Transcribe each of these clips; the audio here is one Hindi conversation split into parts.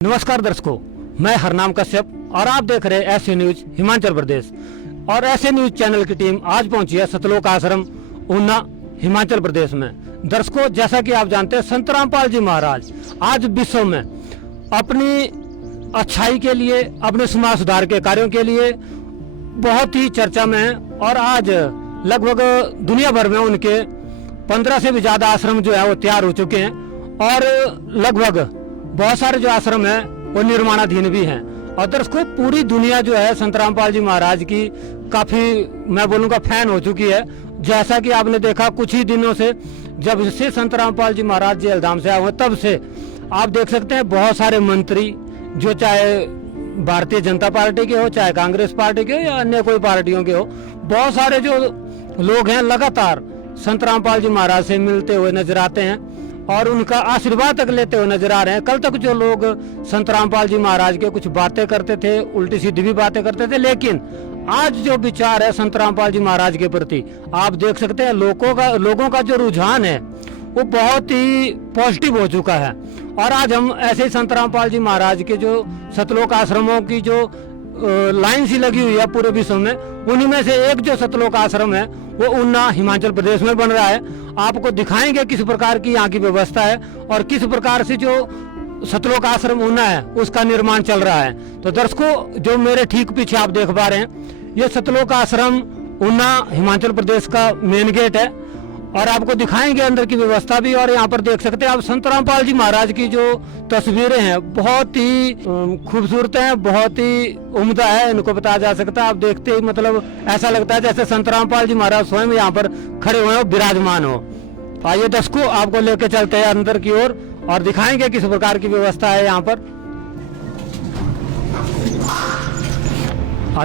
नमस्कार दर्शकों, मैं हरनाम कश्यप और आप देख रहे हैं ऐसे न्यूज हिमाचल प्रदेश। और ऐसे न्यूज चैनल की टीम आज पहुंची है सतलोक आश्रम ऊना हिमाचल प्रदेश में। दर्शकों, जैसा कि आप जानते हैं, संत रामपाल जी महाराज आज विश्व में अपनी अच्छाई के लिए, अपने समाज सुधार के कार्यों के लिए बहुत ही चर्चा में है। और आज लगभग दुनिया भर में उनके 15 से भी ज्यादा आश्रम जो है वो तैयार हो चुके हैं और लगभग बहुत सारे जो आश्रम है वो निर्माणाधीन भी हैं। और दर्शकों, पूरी दुनिया जो है संत रामपाल जी महाराज की काफी, मैं बोलूँगा, फैन हो चुकी है। जैसा कि आपने देखा कुछ ही दिनों से, जब से संत रामपाल जी महाराज जेलधाम से आए हुए, तब से आप देख सकते हैं बहुत सारे मंत्री, जो चाहे भारतीय जनता पार्टी के हो, चाहे कांग्रेस पार्टी के हो या अन्य कोई पार्टियों के हो, बहुत सारे जो लोग हैं लगातार संत रामपाल जी महाराज से मिलते हुए नजर आते हैं और उनका आशीर्वाद तक लेते हुए नजर आ रहे हैं। कल तक जो लोग संत रामपाल जी महाराज के कुछ बातें करते थे, उल्टी सीधी भी बातें करते थे, लेकिन आज जो विचार है संत रामपाल जी महाराज के प्रति, आप देख सकते हैं लोगों का जो रुझान है वो बहुत ही पॉजिटिव हो चुका है। और आज हम ऐसे ही संत रामपाल जी महाराज के जो सतलोक आश्रमों की जो लाइन सी लगी हुई है पूरे विश्व में, उन्हीं में से एक जो सतलोक आश्रम है वो ऊना हिमाचल प्रदेश में बन रहा है। आपको दिखाएंगे किस प्रकार की यहाँ की व्यवस्था है और किस प्रकार से जो सतलोक आश्रम ऊना है उसका निर्माण चल रहा है। तो दर्शकों, जो मेरे ठीक पीछे आप देख पा रहे हैं, ये सतलोक आश्रम ऊना हिमाचल प्रदेश का मेन गेट है और आपको दिखाएंगे अंदर की व्यवस्था भी। और यहाँ पर देख सकते हैं आप संत रामपाल जी महाराज की जो तस्वीरें हैं बहुत ही खूबसूरत हैं, बहुत ही उम्दा है, इनको बताया जा सकता है। आप देखते ही मतलब ऐसा लगता है जैसे संत रामपाल जी महाराज स्वयं यहाँ पर खड़े हुए हो, विराजमान हो। आइए दर्शकों, आपको लेके चलते हैं अंदर की ओर और दिखाएंगे किस प्रकार की व्यवस्था है यहाँ पर।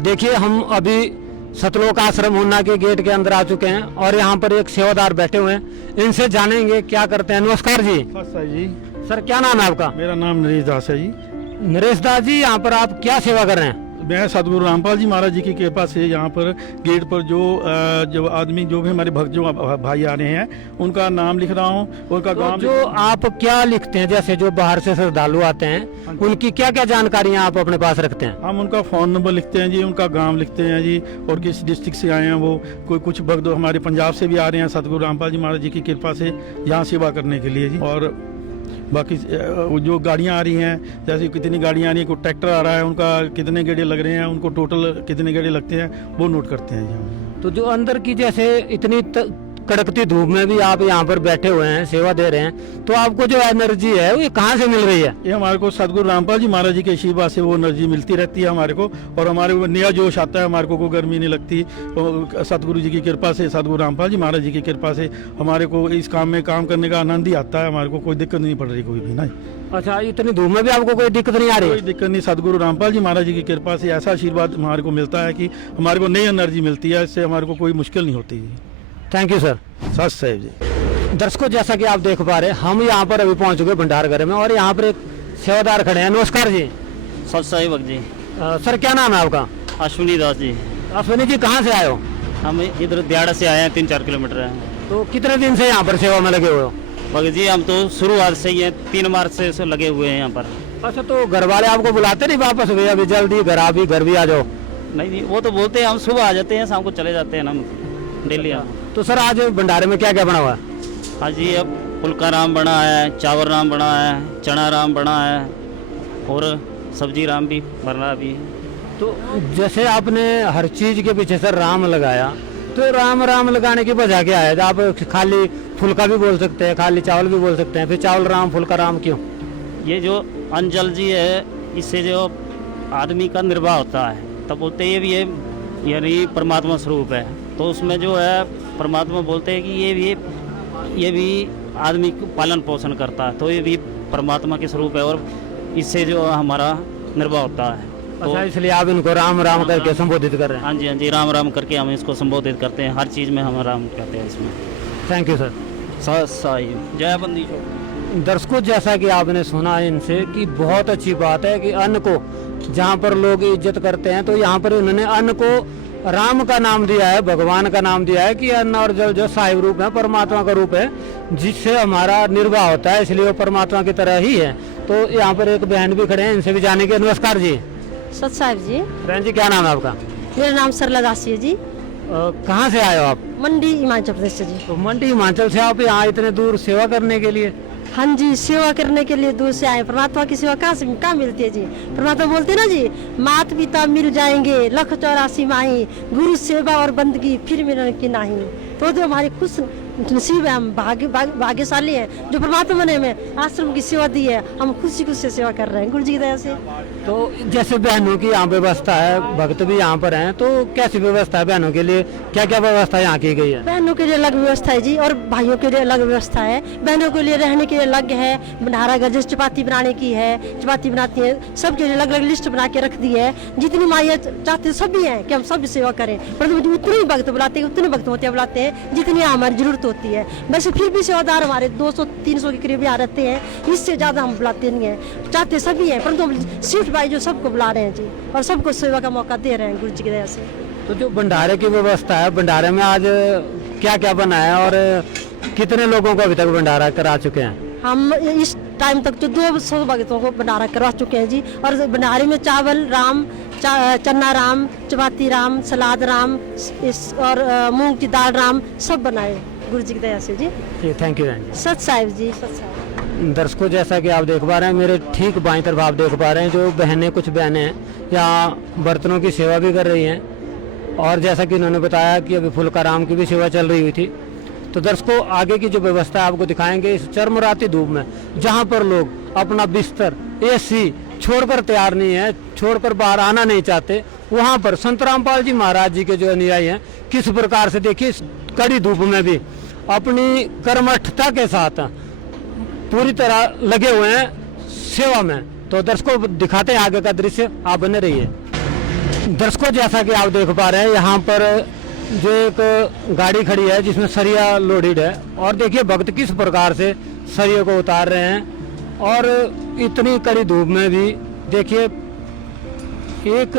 देखिए, हम अभी सतलोक आश्रम ऊना के गेट के अंदर आ चुके हैं और यहाँ पर एक सेवादार बैठे हुए हैं, इनसे जानेंगे क्या करते हैं। नमस्कार जी। जी सर, क्या नाम है आपका? मेरा नाम नरेश दास है जी। नरेश दास जी, यहाँ पर आप क्या सेवा कर रहे हैं? मैं सतगुरु रामपाल जी महाराज जी की कृपा से यहाँ पर गेट पर जो आदमी, जो भी हमारे भक्त, जो भाई आ रहे हैं, उनका नाम लिख रहा हूँ, उनका गांव। जो आप क्या लिखते हैं, जैसे जो बाहर से श्रद्धालु आते हैं उनकी क्या क्या जानकारियाँ आप अपने पास रखते हैं? हम उनका फोन नंबर लिखते हैं जी, उनका गांव लिखते हैं जी, और किस डिस्ट्रिक्ट से आए हैं वो। कुछ भक्त हमारे पंजाब से भी आ रहे हैं सतगुरु रामपाल जी महाराज जी की कृपा से यहाँ सेवा करने के लिए जी। और बाकी जो गाड़ियाँ आ रही हैं, जैसे कितनी गाड़ियाँ आ रही हैं, कोई ट्रैक्टर आ रहा है, उनका कितने गेड़े लग रहे हैं, उनको टोटल कितने गेड़े लगते हैं वो नोट करते हैं जी। तो जो अंदर की, जैसे इतनी कड़कती धूप में भी आप यहाँ पर बैठे हुए हैं, सेवा दे रहे हैं, तो आपको जो एनर्जी है वो कहाँ से मिल रही है? ये हमारे को सतगुरु रामपाल जी महाराज जी के आशीर्वाद से वो एनर्जी मिलती रहती है हमारे को, और हमारे को नया जोश आता है, हमारे को कोई गर्मी नहीं लगती। तो सतगुरु जी की कृपा से, सतगुरु रामपाल जी महाराज जी की कृपा से हमारे को इस काम में काम करने का आनंद ही आता है। हमारे को कोई दिक्कत नहीं पड़ रही कोई भी ना। अच्छा, इतनी धूप में भी आपको कोई दिक्कत नहीं आ रही? कोई दिक्कत नहीं, सतगुरु रामपाल जी महाराज जी की कृपा से ऐसा आशीर्वाद हमारे को मिलता है कि हमारे को नई एनर्जी मिलती है, इससे हमारे को कोई मुश्किल नहीं होती। Thank you sir. सच साहिब जी। दर्शकों, जैसा कि आप देख पा रहे हैं, हम यहाँ पर अभी पहुँच चुके भंडार घर में और यहाँ पर एक सेवादार खड़े हैं। नमस्कार जी। सच साहिब जी। सर, क्या नाम है आपका? अश्विनी दास जी। अश्विनी जी, कहाँ से आए हो? हम इधर दिहाड़ा से आए हैं, 3-4 किलोमीटर है। तो कितने दिन से यहाँ पर सेवा में लगे हुए हो? भगत जी, हम तो शुरुआत से ही 3 मार्च से लगे हुए हैं यहाँ पर। अच्छा, तो घर वाले आपको बुलाते नहीं वापस, भैया अभी जल्दी घर भी आ जाओ? नहीं, वो तो बोलते हैं, हम सुबह आ जाते हैं, शाम को चले जाते हैं ना डेली। तो सर, आज भंडारे में क्या क्या बना हुआ है? हाँ जी, अब फुल्का राम बना है, चावल राम बना है, चना राम बना है और सब्जी राम भी बना अभी। तो जैसे आपने हर चीज के पीछे सर राम लगाया, तो राम लगाने की वजह क्या है? आप खाली फुल्का भी बोल सकते हैं, खाली चावल भी बोल सकते हैं, फिर चावल राम फुल्का राम क्यों? ये जो अंजल जी है, इससे जो आदमी का निर्वाह होता है, तब बोलते ये भी है, यानी परमात्मा स्वरूप है। तो उसमें जो है परमात्मा बोलते हैं कि ये भी आदमी को पालन पोषण करता है, तो ये भी परमात्मा के स्वरूप है और इससे जो हमारा निर्वाह होता है। तो अच्छा, इसलिए आप इनको राम राम करके संबोधित कर रहे हैं? हाँ जी, हाँ जी, राम राम करके हम इसको संबोधित करते हैं, हर चीज़ में हम राम कहते हैं इसमें। Thank you sir. साहिब जय बंदी। दर्शकों, जैसा कि आपने सुना इनसे कि बहुत अच्छी बात है कि अन्न को जहाँ पर लोग इज्जत करते हैं, तो यहाँ पर उन्होंने अन्न को राम का नाम दिया है, भगवान का नाम दिया है कि अन्न और जल जो साहिब रूप है, परमात्मा का रूप है, जिससे हमारा निर्वाह होता है, इसलिए वो परमात्मा की तरह ही है। तो यहाँ पर एक बहन भी खड़े हैं, इनसे भी जानेंगे। नमस्कार जी। सत साहब जी। बहन जी क्या नाम है आपका? मेरा नाम सरला दासी है जी। कहाँ से आए हो आप? मंडी हिमाचल प्रदेश से जी। तो मंडी हिमाचल से आप यहाँ इतने दूर सेवा करने के लिए? हाँ जी, सेवा करने के लिए दूर से आए। परमात्मा की सेवा कहाँ मिलती है जी? परमात्मा बोलते हैं ना जी, मात पिता मिल जाएंगे, लख 84 माही, गुरु सेवा और बंदगी फिर मिलन की नहीं। तो जो हमारी खुश नसीब है, हम भाग्यशाली हैं जो परमात्मा ने हमें आश्रम की सेवा दी है। हम खुशी से सेवा कर रहे हैं गुरु जी की दया से। तो जैसे बहनों की यहाँ व्यवस्था है, भक्त भी यहाँ पर हैं, तो कैसी व्यवस्था है बहनों के लिए? क्या क्या व्यवस्था यहाँ की गई है? बहनों के लिए अलग व्यवस्था है जी और भाइयों के लिए अलग व्यवस्था है। बहनों के लिए रहने के लिए अलग है, भंडारा घर जैसे चपाती बनाने की है, चपाती बनाती है, सबके लिए अलग अलग लिस्ट बना के रख दी है। जितनी माइयाँ चाहते सभी हैं कि हम सब सेवा करें, परंतु उतने ही भक्त बुलाते हैं, उतने भक्त होते बुलाते हैं जितनी हमारी जरूरत होती है। वैसे फिर भी सेवादार हमारे 200-300 के करीब यहाँ रहते हैं, इससे ज़्यादा हम बुलाते नहीं हैं। चाहते सभी हैं, परंतु हम शिफ्ट भाई जो सबको बुला रहे हैं जी और सबको सेवा का मौका दे रहे हैं गुरु जी की दया से। तो जो भंडारे की व्यवस्था है, भंडारे में आज क्या क्या बना है और कितने लोगों को अभी तक भंडारा करा चुके हैं? हम इस टाइम तक जो 200 भक्तों को भंडारा करवा चुके हैं जी। और भंडारे में चावल राम, चना राम, चपाती राम, सलाद राम और मूंग की दाल राम सब बनाए गुरु जी की दया से जी। थैंक यू बहन। सत साहिब जी, सत साहिब। दर्शकों जैसा कि आप देख पा रहे हैं, मेरे ठीक बाईं तरफ आप देख पा रहे हैं जो बहनें, कुछ बहनें हैं यहाँ बर्तनों की सेवा भी कर रही हैं। और जैसा कि उन्होंने बताया कि अभी फुलकाराम की भी सेवा चल रही हुई थी। तो दर्शकों आगे की जो व्यवस्था है आपको दिखाएंगे इस चरमराती धूप में, जहाँ पर लोग अपना बिस्तर AC छोड़कर तैयार नहीं है, छोड़कर बाहर आना नहीं चाहते, वहाँ पर संत रामपाल जी महाराज जी के जो अनुयायी हैं किस प्रकार से देखिए इस कड़ी धूप में भी अपनी कर्मठता के साथ पूरी तरह लगे हुए हैं सेवा में। तो दर्शकों दिखाते हैं आगे का दृश्य, आप बने रहिए। दर्शकों जैसा कि आप देख पा रहे हैं यहाँ पर जो एक गाड़ी खड़ी है जिसमें सरिया लोडेड है, और देखिए भक्त किस प्रकार से सरिये को उतार रहे हैं। और इतनी कड़ी धूप में भी देखिए एक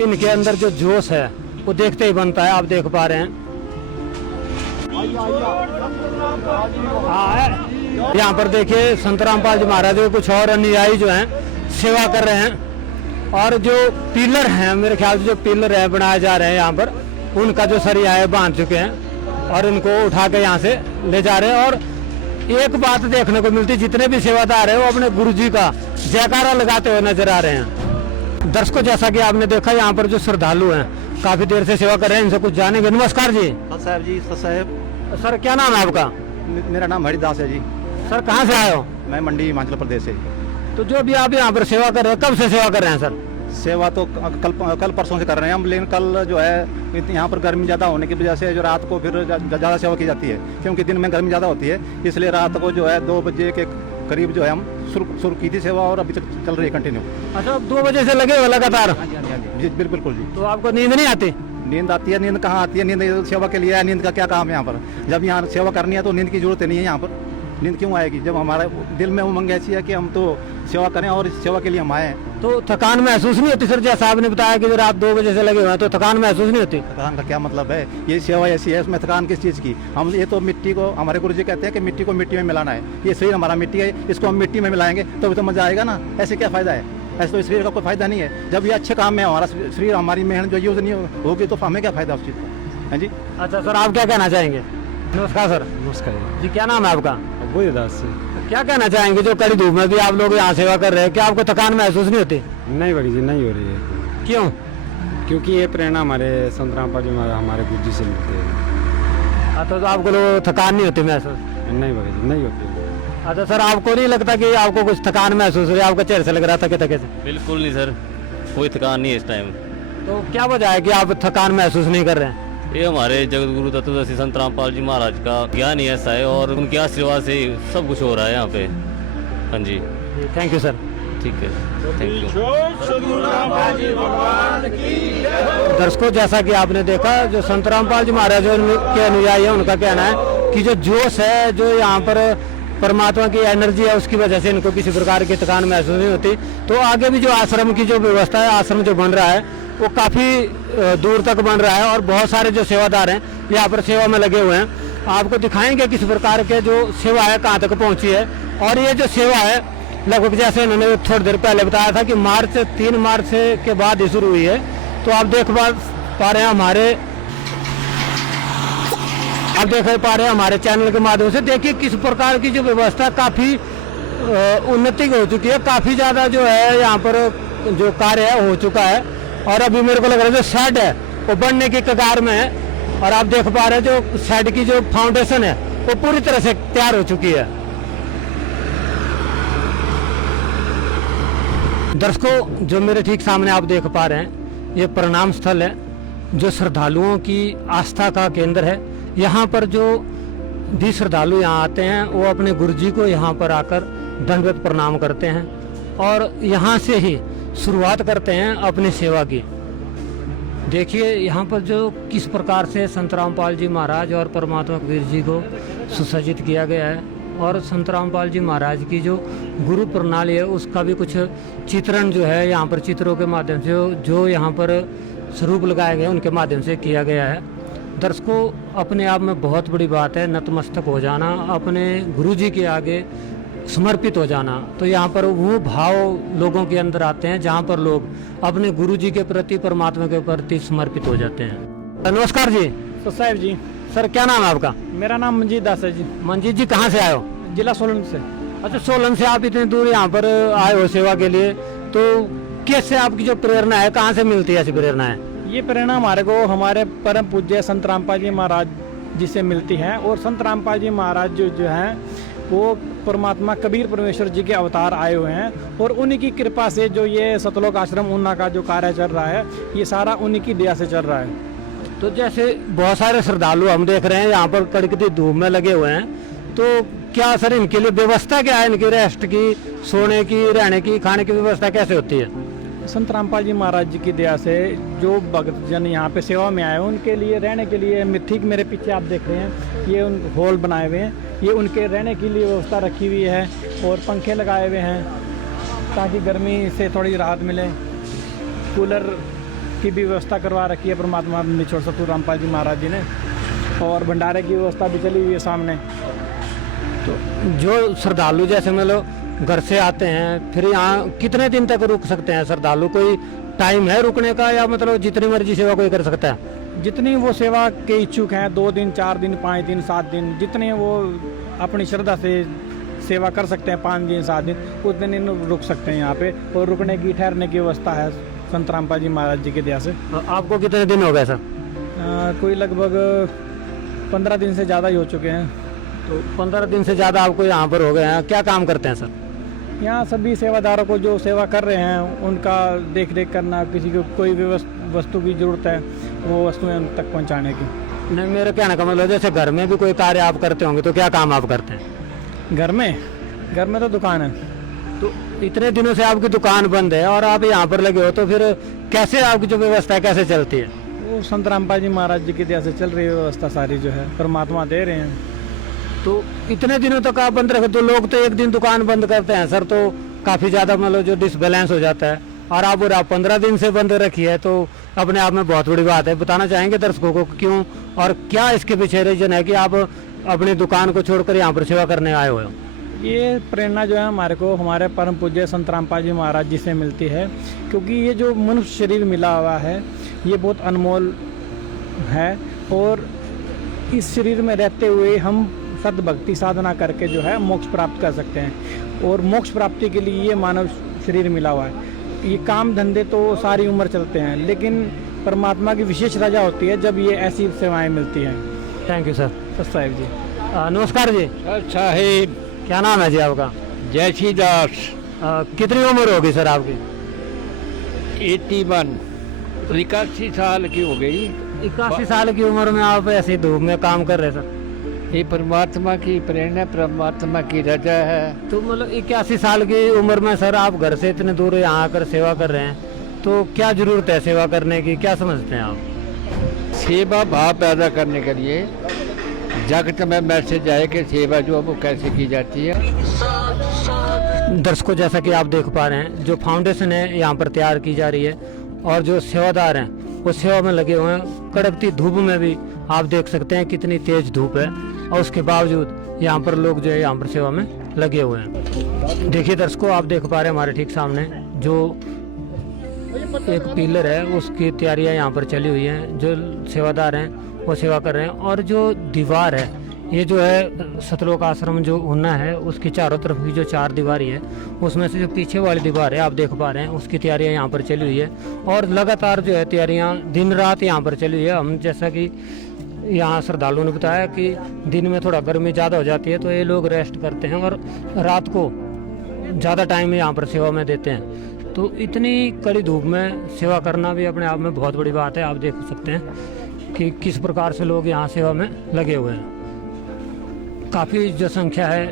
इनके अंदर जो जोश है वो देखते ही बनता है, आप देख पा रहे हैं। यहाँ पर देखिए संत रामपाल जी महाराज के कुछ और अनुयायी जो हैं सेवा कर रहे हैं। और जो पिलर हैं, मेरे ख्याल से जो पिलर है बनाए जा रहे हैं यहाँ पर, उनका जो सरिया है बांध चुके हैं और इनको उठा के यहाँ से ले जा रहे हैं। और एक बात देखने को मिलती, जितने भी सेवादार है वो अपने गुरु जी का जयकारा लगाते हुए नजर आ रहे हैं। दर्शकों जैसा कि आपने देखा यहाँ पर जो श्रद्धालु हैं काफी देर से सेवा कर रहे हैं, इनसे कुछ जानेंगे। नमस्कार जी। साहब जी, साहब। सर क्या नाम है आपका? मेरा नाम हरिदास है जी। सर कहाँ से आए हो? मैं मंडी हिमाचल प्रदेश से। तो जो भी आप यहाँ पर सेवा कर रहे हैं, कब से सेवा कर रहे हैं सर? सेवा तो कल परसों से कर रहे हैं हम, लेकिन कल जो है यहाँ पर गर्मी ज़्यादा होने की वजह से जो रात को फिर ज़्यादा सेवा की जाती है, क्योंकि दिन में गर्मी ज़्यादा होती है, इसलिए रात को जो है 2 बजे के करीब जो है हम शुरू की थी सेवा और अभी तक चल रही है कंटिन्यू। अच्छा, 2 बजे से लगे हो लगातार? हाँ जी, बिल्कुल जी। तो आपको नींद नहीं आती? नींद आती है। नींद कहाँ आती है? नींद सेवा के लिए है, नींद का क्या काम है यहाँ पर? जब यहाँ सेवा करनी है तो नींद की जरूरत नहीं है। यहाँ पर नींद क्यों आएगी जब हमारे दिल में उमंग ऐसी है कि हम तो सेवा करें और इस सेवा के लिए हम आए हैं। तो थकान महसूस नहीं होती सर? जैसा आपने बताया कि रात 2 बजे से लगे हुए हैं, तो थकान महसूस नहीं होती? थकान का क्या मतलब है? ये सेवा ऐसी है, इसमें थकान किस चीज़ की? हम ये तो मिट्टी को, हमारे गुरु जी कहते हैं कि मिट्टी को मिट्टी में मिलाना है। ये शरीर हमारा मिट्टी है, इसको हम मिट्टी में मिलाएंगे तो मजा आएगा ना। ऐसे क्या फायदा है? ऐसे तो इस शरीर का कोई फायदा नहीं है। जब ये अच्छे काम में हमारा शरीर, हमारी मेहनत जो यूज नहीं होगी तो हमें क्या फायदा उस चीज़ का? है जी। अच्छा सर, आप क्या कहना चाहेंगे? नमस्कार सर। नमस्कार जी, क्या नाम है आपका? बुरीदास से। क्या कहना चाहेंगे जो कड़ी धूप में भी आप लोग यहाँ सेवा कर रहे हैं, क्या आपको थकान महसूस नहीं होती? नहीं बड़ी जी, नहीं हो रही है। क्यों? क्योंकि ये प्रेरणा हमारे संत रामपाल जी हमारे गुरु जी से मिलते हैं। अच्छा, तो आपको लोग थकान नहीं होती महसूस? नहीं बड़ी जी, नहीं होती। अच्छा सर, आपको नहीं लगता कि आपको कुछ थकान महसूस हो रही है? आपका चेहरे से लग रहा था थके से। बिल्कुल नहीं सर, कोई थकान नहीं है इस टाइम। तो क्या वजह है कि आप थकान महसूस नहीं कर रहे हैं? ये हमारे जगत गुरु तत्वदर्शी संत रामपाल जी महाराज का ज्ञान ही ऐसा है और उनके आशीर्वाद से ही सब कुछ हो रहा है यहाँ पे। हाँ जी, थैंक यू सर। ठीक है, थैंक यू। दर्शकों जैसा कि आपने देखा, जो संत रामपाल जी महाराज के अनुयायी है उनका कहना है कि जो जोश है, जो यहाँ पर परमात्मा की एनर्जी है, उसकी वजह से इनको किसी प्रकार की थकान महसूस नहीं होती। तो आगे भी जो आश्रम की जो व्यवस्था है, आश्रम जो बन रहा है वो काफ़ी दूर तक बन रहा है और बहुत सारे जो सेवादार हैं यहाँ पर सेवा में लगे हुए हैं। आपको दिखाएंगे किस प्रकार के जो सेवा है कहाँ तक पहुँची है। और ये जो सेवा है लगभग जैसे इन्होंने थोड़ी देर पहले बताया था कि 3 मार्च के बाद ही शुरू हुई है। तो आप देख पा रहे हैं हमारे चैनल के माध्यम से, देखिए किस प्रकार की जो व्यवस्था काफ़ी उन्नति हो चुकी है, काफ़ी ज़्यादा जो है यहाँ पर जो कार्य है हो चुका है। और अभी मेरे को लग रहा है जो शेड है वो बनने की कगार में है। और आप देख पा रहे हैं जो शेड की जो फाउंडेशन है वो पूरी तरह से तैयार हो चुकी है। दर्शकों, जो मेरे ठीक सामने आप देख पा रहे हैं ये प्रणाम स्थल है, जो श्रद्धालुओं की आस्था का केंद्र है। यहाँ पर जो भी श्रद्धालु यहाँ आते हैं वो अपने गुरु जी को यहाँ पर आकर दंडवत प्रणाम करते हैं और यहाँ से ही शुरुआत करते हैं अपनी सेवा की। देखिए यहाँ पर जो किस प्रकार से संत रामपाल जी महाराज और परमात्मा कबीर जी को सुसज्जित किया गया है। और संत रामपाल जी महाराज की जो गुरु प्रणाली है उसका भी कुछ चित्रण जो है यहाँ पर चित्रों के माध्यम से जो यहाँ पर स्वरूप लगाए गए उनके माध्यम से किया गया है। दर्शकों, अपने आप में बहुत बड़ी बात है नतमस्तक हो जाना, अपने गुरु जी के आगे समर्पित हो जाना। तो यहाँ पर वो भाव लोगों के अंदर आते हैं जहाँ पर लोग अपने गुरु जी के प्रति, परमात्मा के प्रति समर्पित हो जाते हैं। नमस्कार जी। तो साहब जी, सर क्या नाम है आपका? मेरा नाम मंजीत दास है जी। मंजीत जी कहाँ से आए हो? जिला सोलन से। अच्छा, सोलन से आप इतनी दूर यहाँ पर आए हो सेवा के लिए, तो कैसे आपकी जो प्रेरणा है कहाँ से मिलती है ऐसी प्रेरणा है? ये प्रेरणा हमारे को हमारे परम पूज्य संत रामपाल जी महाराज जी से मिलती है। और संत रामपाल जी महाराज जो हैं वो परमात्मा कबीर परमेश्वर जी के अवतार आए हुए हैं और उन्हीं की कृपा से जो ये सतलोक आश्रम ऊना का जो कार्य चल रहा है ये सारा उन्हीं की दया से चल रहा है। तो जैसे बहुत सारे श्रद्धालु हम देख रहे हैं यहाँ पर कड़कती धूप में लगे हुए हैं, तो क्या सर इनके लिए व्यवस्था क्या है? इनकी रेस्ट की, सोने की, रहने की, खाने की व्यवस्था कैसे होती है? संत रामपाल जी महाराज जी की दया से जो भक्तजन यहाँ पे सेवा में आए हैं उनके लिए रहने के लिए मिथिक मेरे पीछे आप देख रहे हैं ये उन हॉल बनाए हुए हैं, ये उनके रहने के लिए व्यवस्था रखी हुई है और पंखे लगाए हुए हैं ताकि गर्मी से थोड़ी राहत मिले। कूलर की भी व्यवस्था करवा रखी है परमात्मा निचोड़ सतगुरु रामपाल जी महाराज जी ने, और भंडारे की व्यवस्था भी चली हुई है सामने। तो जो श्रद्धालु जैसे मतलब घर से आते हैं फिर यहाँ कितने दिन तक रुक सकते हैं श्रद्धालु? कोई टाइम है रुकने का या मतलब जितनी मर्जी सेवा कोई कर सकता है? जितनी वो सेवा के इच्छुक हैं, 2 दिन, 4 दिन, 5 दिन, 7 दिन, जितने वो अपनी श्रद्धा से सेवा कर सकते हैं, 5 दिन, 7 दिन, उतने दिन रुक सकते हैं यहाँ पे। और रुकने की, ठहरने की व्यवस्था है संत रामपाल जी महाराज जी की दया से। आपको कितने दिन हो गए सर? कोई लगभग 15 दिन से ज़्यादा ही हो चुके हैं। तो 15 दिन से ज़्यादा आपको यहाँ पर हो गए हैं। क्या काम करते हैं सर? यहाँ सभी सेवादारों को जो सेवा कर रहे हैं उनका देख रेख करना, किसी को कोई भी वस्तु की ज़रूरत है वो वस्तुएं उन तक पहुँचाने की। नहीं, मेरे कहने का मतलब जैसे घर में भी कोई कार्य आप करते होंगे तो क्या काम आप करते हैं? घर में तो दुकान है। तो इतने दिनों से आपकी दुकान बंद है और आप यहाँ पर लगे हो, तो फिर कैसे आपकी जो व्यवस्था है कैसे चलती है? वो संत रामपाल जी महाराज जी की दया से चल रही है व्यवस्था सारी, जो है परमात्मा दे रहे हैं। तो इतने दिनों तक आप बंद रखे, तो लोग तो एक दिन दुकान बंद करते हैं सर, तो काफ़ी ज़्यादा मतलब जो डिसबैलेंस हो जाता है। और आप 15 दिन से बंद रखी है तो अपने आप में बहुत बड़ी बात है। बताना चाहेंगे दर्शकों को क्यों और क्या इसके पीछे रीजन है कि आप अपनी दुकान को छोड़कर यहाँ पर सेवा करने आए हुए हो? ये प्रेरणा जो है हमारे को हमारे परम पूज्य संत रामपाल जी महाराज जी से मिलती है, क्योंकि ये जो मनुष्य शरीर मिला हुआ है ये बहुत अनमोल है और इस शरीर में रहते हुए हम सद्भक्ति साधना करके जो है मोक्ष प्राप्त कर सकते हैं। और मोक्ष प्राप्ति के लिए ये मानव शरीर मिला हुआ है। ये काम धंधे तो सारी उम्र चलते हैं, लेकिन परमात्मा की विशेष रजा होती है जब ये ऐसी सेवाएं मिलती हैं। Thank you sir. साहिब जी नमस्कार जी। साहिब, क्या नाम है जी आपका? जयसी दास। कितनी उम्र होगी सर आपकी? 81, 81 साल की हो गई। 81 साल की उम्र में आप ऐसी धूप में काम कर रहे हैं सर? ये परमात्मा की प्रेरणा, परमात्मा की रजा है। तो मतलब 81 साल की उम्र में सर आप घर से इतने दूर यहाँ आकर सेवा कर रहे हैं, तो क्या जरूरत है सेवा करने की, क्या समझते हैं आप? सेवा भाव पैदा करने के लिए जगत में मैसेज आए कि सेवा जो है वो कैसे की जाती है। दर्शकों, जैसा कि आप देख पा रहे हैं जो फाउंडेशन है यहाँ पर तैयार की जा रही है और जो सेवादार हैं वो सेवा में लगे हुए हैं। कड़कती धूप में भी आप देख सकते हैं कितनी तेज धूप है और उसके बावजूद यहाँ पर लोग जो है यहाँ पर सेवा में लगे हुए हैं। देखिए दर्शकों, आप देख पा रहे हैं हमारे ठीक सामने जो एक पिलर है उसकी तैयारियां यहाँ पर चली हुई हैं। जो सेवादार हैं वो सेवा कर रहे हैं। और जो दीवार है, ये जो है सतलोक आश्रम जो ऊना है उसकी चारों तरफ की जो 4 दीवारी है, उसमें से जो पीछे वाली दीवार है आप देख पा रहे हैं, उसकी तैयारियां यहाँ पर चली हुई है। और लगातार जो है तैयारियां दिन रात यहाँ पर चली हुई है। हम जैसा कि यहाँ श्रद्धालुओं ने बताया कि दिन में थोड़ा गर्मी ज़्यादा हो जाती है तो ये लोग रेस्ट करते हैं और रात को ज़्यादा टाइम यहाँ पर सेवा में देते हैं। तो इतनी कड़ी धूप में सेवा करना भी अपने आप में बहुत बड़ी बात है। आप देख सकते हैं कि किस प्रकार से लोग यहाँ सेवा में लगे हुए हैं। काफ़ी जो संख्या है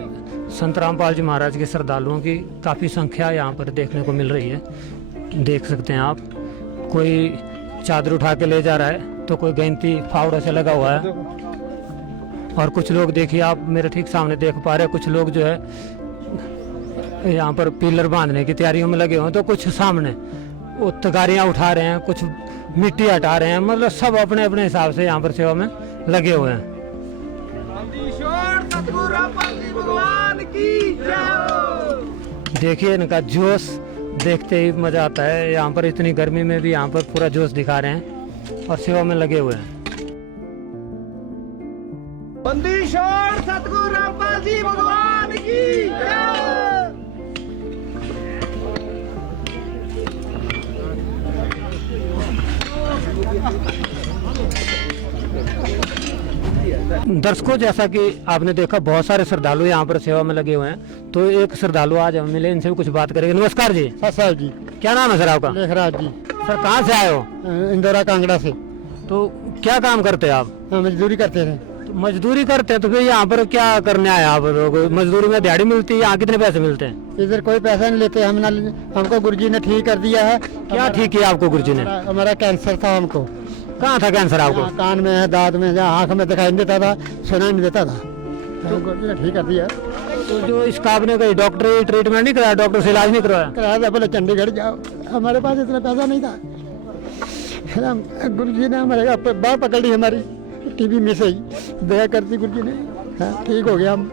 संत रामपाल जी महाराज के श्रद्धालुओं की काफ़ी संख्या यहाँ पर देखने को मिल रही है। देख सकते हैं आप, कोई चादर उठा के ले जा रहा है तो कोई गैंती फावड़े से लगा हुआ है। और कुछ लोग देखिए, आप मेरे ठीक सामने देख पा रहे हैं, कुछ लोग जो है यहाँ पर पिलर बांधने की तैयारियों में लगे हुए हैं। तो कुछ सामने वो तगारियाँ उठा रहे हैं, कुछ मिट्टी हटा रहे हैं। मतलब सब अपने अपने हिसाब से यहाँ पर सेवा में लगे हुए हैं। देखिए इनका जोश देखते ही मजा आता है। यहाँ पर इतनी गर्मी में भी यहाँ पर पूरा जोश दिखा रहे हैं और सेवा में लगे हुए हैं। बंदीश्वर सतगुरु रामपाल जी भगवान की जय। दर्शकों, जैसा कि आपने देखा बहुत सारे श्रद्धालु यहाँ पर सेवा में लगे हुए हैं। तो एक श्रद्धालु आज हम मिले, इनसे भी कुछ बात करेंगे। नमस्कार जी। साहब जी। क्या नाम है सर आपका? लेखराज जी। सर कहाँ से आए हो? इंदौरा कांगड़ा से। तो क्या काम करते हैं आप? मजदूरी करते हैं। तो मजदूरी करते हैं, तो फिर यहाँ पर क्या करने आए आप लोग? मजदूरी में दिहाड़ी मिलती है, यहाँ कितने पैसे मिलते हैं? इधर कोई पैसा नहीं लेते हम, हमको गुरुजी ने ठीक कर दिया है। क्या ठीक किया आपको गुरुजी ने? हमारा कैंसर था। हमको कहाँ था कैंसर आपको? कान में है, दांत में, जहाँ आँख में दिखाई नहीं देता था, सुनाई नहीं देता था। तो गुरुजी ने ठीक कर दिया। तो जो इसका आपने कोई डॉक्टरी ट्रीटमेंट नहीं कराया, डॉक्टर से इलाज नहीं करवाया? कराया था, बोले चंडीगढ़ जाओ। हमारे पास इतना पैसा नहीं था। गुरुजी ने हमारे बाह पकड़ ली हमारी, टीबी में से ही दया करती गुरुजी ने। हाँ, ठीक हो गया। हम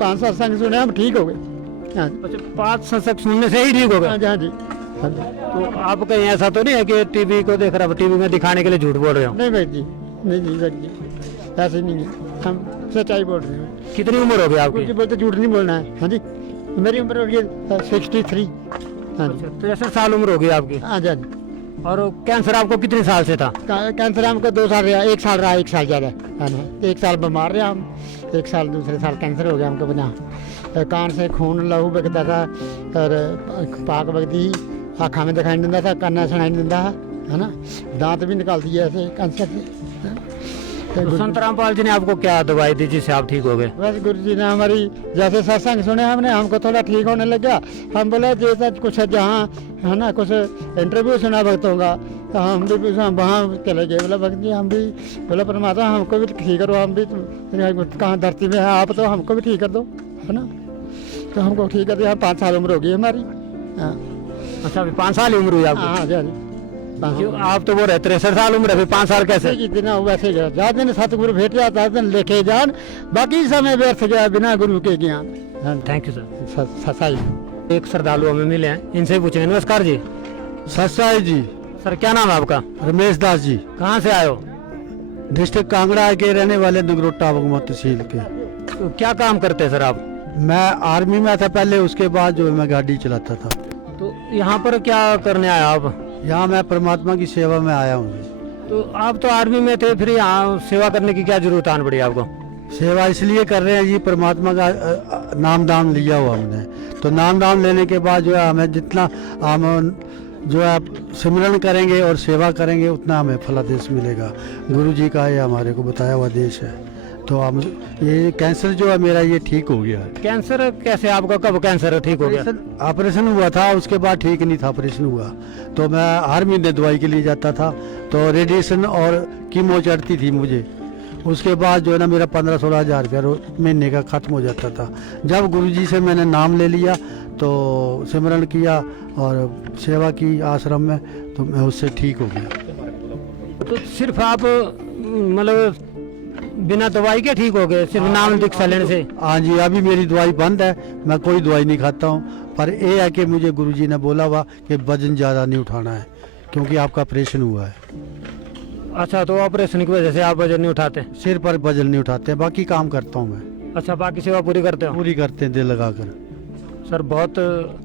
5 सत्संग सुने, हम ठीक हो गए। हाँ, 5 सत्संग सुनने से ही ठीक हो गए? हाँ जी, हाँ जी। तो आप कहीं ऐसा तो नहीं है कि टीवी को देख रहा, टीवी में दिखाने के लिए झूठ बोल रहे हो? नहीं भाई जी, नहीं भाई जी, ऐसे नहीं है। हम सच्चाई बोल रहे हैं। कितनी उम्र हो गई आपकी? जी बोलते झूठ नहीं बोलना है। हाँ जी, मेरी उम्र हो गई 63। हाँ जी। 63 साल उम्र हो गई आपकी? हाँ जी, हाँ जी। और कैंसर आपको कितने साल से था? कैंसर हमको 2 साल रहा, 1 साल रहा, 1 साल ज़्यादा। हाँ, 1 साल बीमार रहे हम, 1 साल दूसरे साल कैंसर हो गया हमको। बना कान से खून लहू बगता था और पाक बगती, आँखा में दिखाई नहीं देता था, काना सुनाई नहीं देता है ना, दांत भी निकाल दिए ऐसे कैंसर से। तो संत रामपाल जी ने आपको क्या दवाई दी जिससे आप ठीक हो गए? बस गुरु जी ने हमारी जैसे सत्संग सुने हमने, हमको थोड़ा ठीक होने लगा। हम बोले जैसा कुछ जहाँ है ना, कुछ इंटरव्यू सुना भक्तों का, तो हम भी वहाँ चले गए। बोला भक्त जी हम भी, बोला परमात्मा हमको भी ठीक करो, हम भी कहाँ धरती में है आप, तो हमको भी ठीक कर दो, है ना। तो हमको ठीक कर दिया। 5 साल उम्र हो गई हमारी। हाँ। अच्छा, अभी 5 साल उम्र हुई आपकी? हाँ जी। क्यों आप तो बोल रहे 63 साल उम्र है, फिर 5 साल कैसे? जितना वैसे जा दिन सतगुरु भेट जाता दिन लेके जान, बाकी समय व्यर्थ गया बिना गुरु के ज्ञान। Thank you sir. ससाई एक श्रद्धालु हमें मिले हैं, इनसे पूछेंगे। नमस्कार जी। ससाई जी। सर क्या नाम है आपका? रमेश दास जी। कहाँ से आए हो? डिस्ट्रिक्ट कांगड़ा के रहने वाले, नगरोटा बगमा तहसील के। तो क्या काम करते हैं सर आप? मैं आर्मी में था पहले, उसके बाद जो मैं गाड़ी चलाता था। तो यहाँ पर क्या करने आए आप? यहाँ मैं परमात्मा की सेवा में आया हूँ। तो आप तो आर्मी में थे, फिर यहाँ सेवा करने की क्या जरूरत आन पड़ी आपको? सेवा इसलिए कर रहे हैं जी, परमात्मा का नाम दाम लिया हुआ हमने, तो नाम दाम लेने के बाद जो है हमें जितना हम जो है सिमरन करेंगे और सेवा करेंगे उतना हमें फलादेश मिलेगा। गुरु जी का ये हमारे को बताया हुआ देश है। तो हम ये कैंसर जो है मेरा ये ठीक हो गया। कैंसर कैसे आपका, कब कैंसर ठीक हो गया? ऑपरेशन हुआ था, उसके बाद ठीक नहीं था, ऑपरेशन हुआ तो मैं हर महीने दवाई के लिए जाता था, तो रेडिएशन और कीमो चढ़ती थी मुझे। उसके बाद जो है ना मेरा 15-16 हज़ार रुपया महीने का ख़त्म हो जाता था। जब गुरुजी से मैंने नाम ले लिया तो सिमरन किया और सेवा की आश्रम में, तो मैं उससे ठीक हो गया। तो सिर्फ आप मतलब बिना दवाई के ठीक हो गए, सिर्फ नाम दीक्षा लेने से? हाँ जी, अभी मेरी दवाई बंद है, मैं कोई दवाई नहीं खाता हूँ। पर ये है कि मुझे गुरुजी ने बोला हुआ कि वजन ज़्यादा नहीं उठाना है, क्योंकि आपका ऑपरेशन हुआ है। अच्छा, तो ऑपरेशन की वजह से आप वजन नहीं उठाते? सिर पर वजन नहीं उठाते, बाकी काम करता हूँ मैं। अच्छा, बाकी सेवा पूरी करते हो? पूरी करते हैं दिल लगाकर। सर, बहुत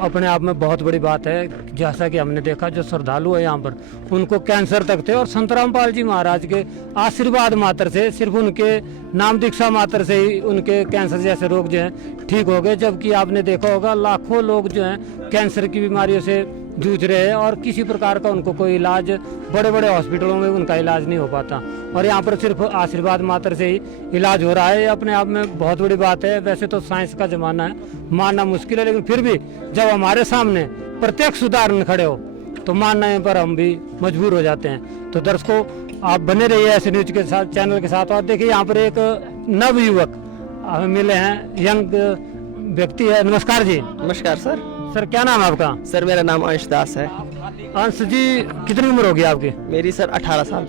अपने आप में बहुत बड़ी बात है। जैसा कि हमने देखा, जो श्रद्धालु है यहाँ पर, उनको कैंसर तक थे, और संत रामपाल जी महाराज के आशीर्वाद मात्र से, सिर्फ उनके नाम दीक्षा मात्र से ही उनके कैंसर जैसे रोग जो हैं ठीक हो गए। जबकि आपने देखा होगा, लाखों लोग जो हैं कैंसर की बीमारियों से जूझ रहे हैं और किसी प्रकार का उनको कोई इलाज, बड़े बड़े हॉस्पिटलों में उनका इलाज नहीं हो पाता, और यहाँ पर सिर्फ आशीर्वाद मात्र से ही इलाज हो रहा है। ये अपने आप में बहुत बड़ी बात है। वैसे तो साइंस का जमाना है, मानना मुश्किल है, लेकिन फिर भी जब हमारे सामने प्रत्यक्ष उदाहरण खड़े हो तो मानने पर हम भी मजबूर हो जाते हैं। तो दर्शकों, आप बने रहिए ऐसे न्यूज के साथ, चैनल के साथ। और देखिए, यहाँ पर एक नव युवक हमें मिले हैं, यंग व्यक्ति है। नमस्कार जी। नमस्कार सर। सर, क्या नाम है आपका? सर, मेरा नाम अंश दास है। अंश जी, कितनी उम्र होगी आपकी? मेरी सर 18 साल।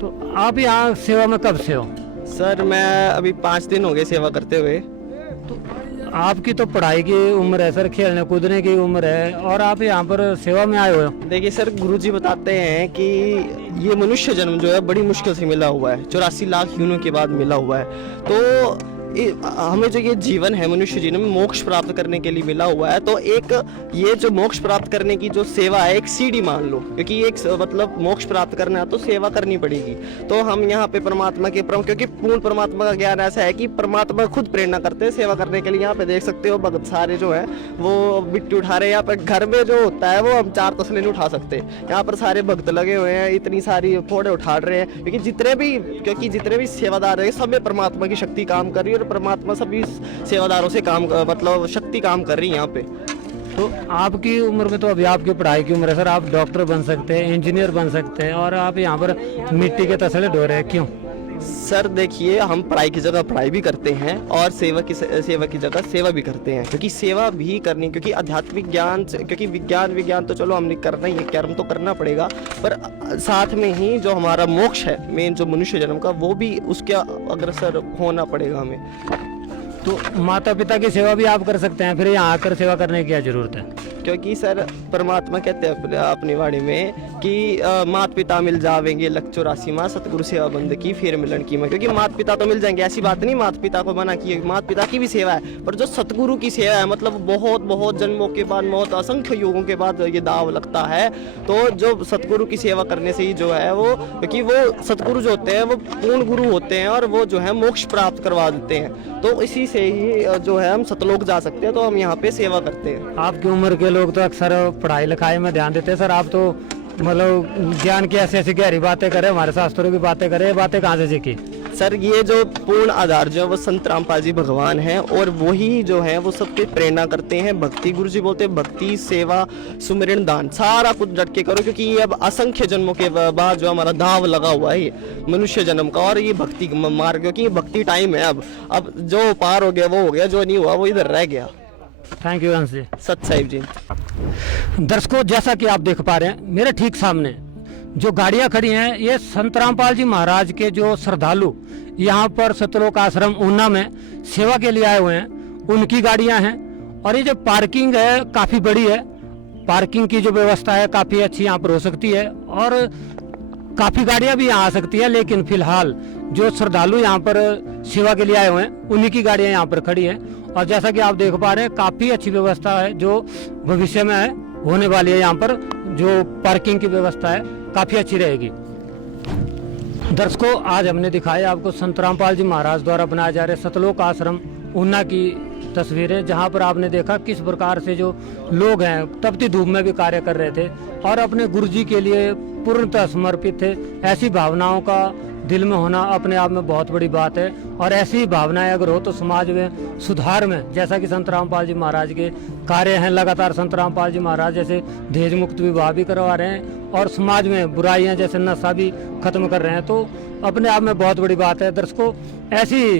तो आप यहाँ सेवा में कब से हो? सर, मैं अभी 5 दिन हो गए सेवा करते हुए। तो आपकी तो पढ़ाई की उम्र है सर, खेलने कूदने की उम्र है, और आप यहाँ पर सेवा में आए हुए हो। देखिए सर, गुरुजी बताते हैं कि ये मनुष्य जन्म जो है बड़ी मुश्किल से मिला हुआ है, 84 लाख यूनों के बाद मिला हुआ है। तो हमें जो ये जीवन है, मनुष्य जीवन में मोक्ष प्राप्त करने के लिए मिला हुआ है। तो एक ये जो मोक्ष प्राप्त करने की जो सेवा है, एक सीढ़ी मान लो, क्योंकि एक मतलब मोक्ष प्राप्त करना है तो सेवा करनी पड़ेगी। तो हम यहाँ पे परमात्मा के क्योंकि पूर्ण परमात्मा का ज्ञान ऐसा है कि परमात्मा खुद प्रेरणा करते हैं सेवा करने के लिए। यहाँ पे देख सकते हो, भगत सारे जो है वो मिट्टी उठा रहे हैं। यहाँ पर घर में जो होता है वो हम 4 तसले नहीं उठा सकते, यहाँ पर सारे भक्त लगे हुए हैं, इतनी सारी फोड़े उठा रहे हैं, क्योंकि जितने भी सेवादार है, सब में परमात्मा की शक्ति काम कर रही है, और परमात्मा सभी सेवादारों से काम मतलब शक्ति काम कर रही है यहाँ पे। तो आपकी उम्र में तो अभी आपकी पढ़ाई की उम्र है सर, आप डॉक्टर बन सकते हैं, इंजीनियर बन सकते हैं, और आप यहाँ पर मिट्टी के तसले ढो रहे हैं, क्यों? सर देखिए, हम पढ़ाई की जगह पढ़ाई भी करते हैं और सेवा की जगह सेवा भी करते हैं, क्योंकि सेवा भी करनी, क्योंकि आध्यात्मिक ज्ञान, क्योंकि विज्ञान तो चलो हमने करना ही है, कर्म तो करना पड़ेगा, पर साथ में ही जो हमारा मोक्ष है, मेन जो मनुष्य जन्म का, वो भी उसके अग्रसर होना पड़ेगा हमें। तो माता पिता की सेवा भी आप कर सकते हैं, फिर यहाँ आकर सेवा करने की क्या जरूरत है? क्योंकि सर परमात्मा कहते हैं अपनी वाणी में कि माता पिता मिल जावेंगे लख 84 माँ, सतगुरु सेवा बंद की फिर मिलन की माँ। क्योंकि माता पिता तो मिल जाएंगे, ऐसी बात नहीं माता पिता को मना की, माता पिता की भी सेवा है, पर जो सतगुरु की सेवा है, मतलब बहुत बहुत जन्मों के बाद, बहुत असंख्य युगों के बाद ये दाव लगता है। तो जो सतगुरु की सेवा करने से ही जो है वो, क्योंकि वो सतगुरु जो होते हैं वो पूर्ण गुरु होते हैं, और वो जो है मोक्ष प्राप्त करवा देते हैं। तो इसी से ही जो है हम सतलोक जा सकते हैं, तो हम यहाँ पे सेवा करते हैं। आपकी उम्र के लोग तो अक्सर पढ़ाई लिखाई में ध्यान देते हैं सर, आप तो मतलब ज्ञान की ऐसी ऐसी गहरी बातें करें, हमारे शास्त्रों की बातें करें, बातें कहाँ से सीखी? सर ये जो पूर्ण आधार जो है वो संत रामपाल जी भगवान हैं, और वही जो है वो सबके प्रेरणा करते हैं। भक्ति, गुरु जी बोलते हैं भक्ति, सेवा, सुमिरन, दान, सारा कुछ डट के करो, क्योंकि ये अब असंख्य जन्मों के बाद जो हमारा दाव लगा हुआ है ये मनुष्य जन्म का, और ये भक्ति मार्ग, क्योंकि ये भक्ति टाइम है। अब जो पार हो गया वो हो गया, जो नहीं हुआ वो इधर रह गया। थैंक यू अंश जी। सत साहिब जी। दर्शकों, जैसा कि आप देख पा रहे हैं, मेरे ठीक सामने जो गाड़ियां खड़ी हैं, ये संत रामपाल जी महाराज के जो श्रद्धालु यहाँ पर सतलोक आश्रम ऊना में सेवा के लिए आए हुए हैं, उनकी गाड़ियां हैं। और ये जो पार्किंग है काफ़ी बड़ी है, पार्किंग की जो व्यवस्था है काफ़ी अच्छी यहाँ पर हो सकती है, और काफ़ी गाड़ियां भी यहाँ आ सकती है। लेकिन फिलहाल जो श्रद्धालु यहाँ पर सेवा के लिए आए हुए हैं, उन्हीं की गाड़ियां यहाँ पर खड़ी है। और जैसा कि आप देख पा रहे हैं, काफ़ी अच्छी व्यवस्था है जो भविष्य में है, होने वाली है। यहाँ पर जो पार्किंग की व्यवस्था है काफ़ी अच्छी रहेगी। दर्शकों, आज हमने दिखाया आपको संत रामपाल जी महाराज द्वारा बनाए जा रहे सतलोक आश्रम ऊना की तस्वीरें, जहां पर आपने देखा किस प्रकार से जो लोग हैं तपती धूप में भी कार्य कर रहे थे और अपने गुरुजी के लिए पूर्णतः समर्पित थे। ऐसी भावनाओं का दिल में होना अपने आप में बहुत बड़ी बात है, और ऐसी भावनाएं अगर हो तो समाज में सुधार में, जैसा कि संत रामपाल जी महाराज के कार्य हैं, लगातार संत रामपाल जी महाराज जैसे दहेज मुक्त विवाह भी करवा रहे हैं और समाज में बुराइयां जैसे नशा भी खत्म कर रहे हैं, तो अपने आप में बहुत बड़ी बात है। दर्शकों, ऐसी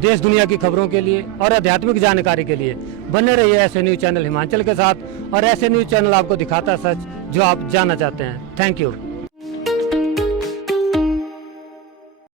देश दुनिया की खबरों के लिए और आध्यात्मिक जानकारी के लिए बने रहिए ऐसे न्यूज चैनल हिमाचल के साथ, और ऐसे न्यूज चैनल आपको दिखाता सच जो आप जानना चाहते हैं। Thank you.